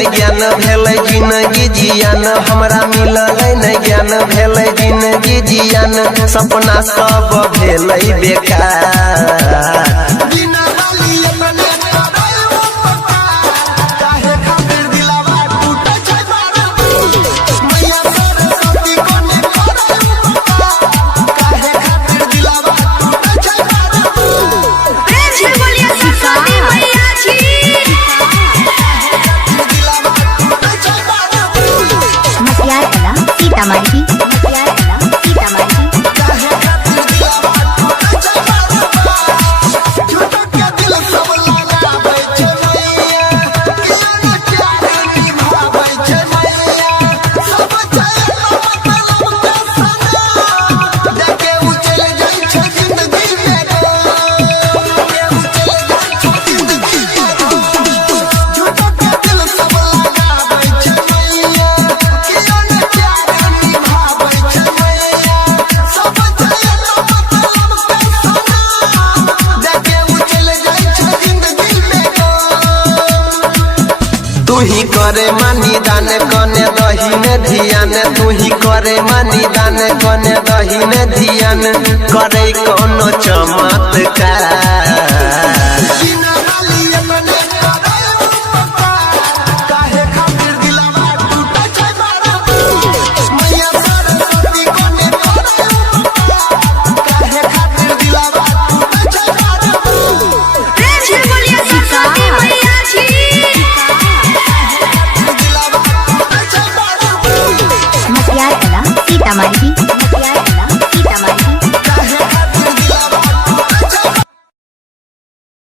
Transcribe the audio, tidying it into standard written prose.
नहीं ज्ञान भेलै जिंदगी जियान हमरा मिलल नहीं ज्ञान भेलै जिंदगी जियान सपना सब भेलै बेकार। तू ही करे मानी दान कने दहीने ध्यान तू ही करे मानी दान कने दहीने ध्यान करे कोनो चमत्कार। सीतामढ़ी